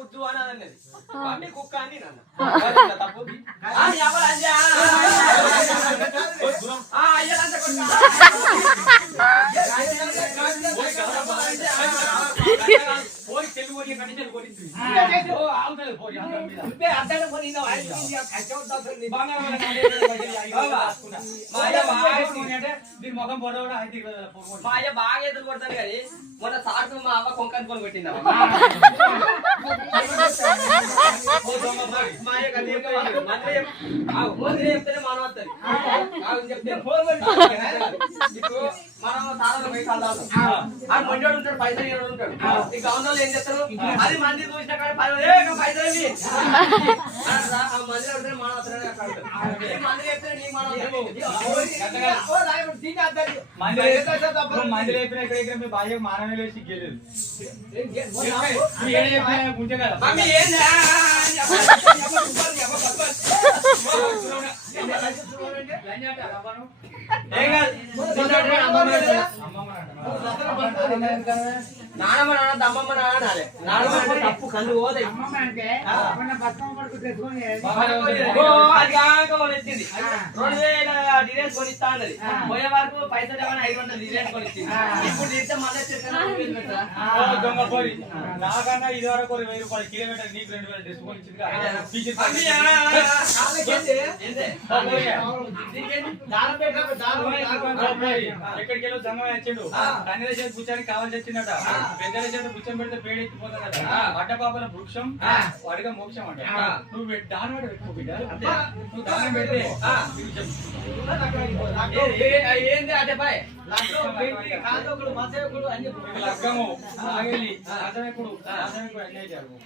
ఉద్దు అని అన్నది కుక్క అని తప్పు ముఖం పొడవు మా అయ్య బాగా ఎదురు కొడతాను కానీ మొన్న సార్ మా అవ్వ కొంకని కొని పెట్టింది మా అయ్య చెప్తేనే మనం వస్తుంది చెప్తే మనం తాళాలు పోయి కాదు ఆ మండోడు ఉంటాడు పైసలు ఉంటాడు ఈ గవర్నర్ ఏం చేస్తారు అది మంది చూసిన కానీ పైసలు మంది అడితే మనం మంది చెప్తే నీకు మనం మంది లేపిన మీ బాగా మానవ వేసి గెలేదు నానమ్మ నాన్న అమ్మమ్మ నానాలి నానమ్మ అంటే తప్పు కళ్ళు పోతాయి అది కాక వచ్చింది 2000 డిజైన్స్ కొనిస్తా అన్నది పోయే వరకు పైసలు ఏమైనా 500 డిజైన్స్ కొనిచ్చింది ఇప్పుడు తీస్తే మళ్ళీ నాకన్నా ఇది వరకు 1000 రూపాయలు కిలోమీటర్ నీకు 2000 డ్రెస్ కొనిచ్చింది ఎక్కడికి వెళ్ళి సంగం వచ్చిండు కన్నెల చేతి కూర్చొని కావాల్సి వచ్చిందట పెద్దల చేత బుచ్చం పెడితే పేడెత్తిపోతాడట అడ్డ పాపల వృక్షం వాడిగా మోక్షం అంట నువ్వు దాని వాడు పెట్టుకో బిడ్డ నువ్వు దానం పెడితే ఏంది అడ్డపాయ్ లగ్గము ఆగలి అతనెప్పుడు అన్యాయ జరుగు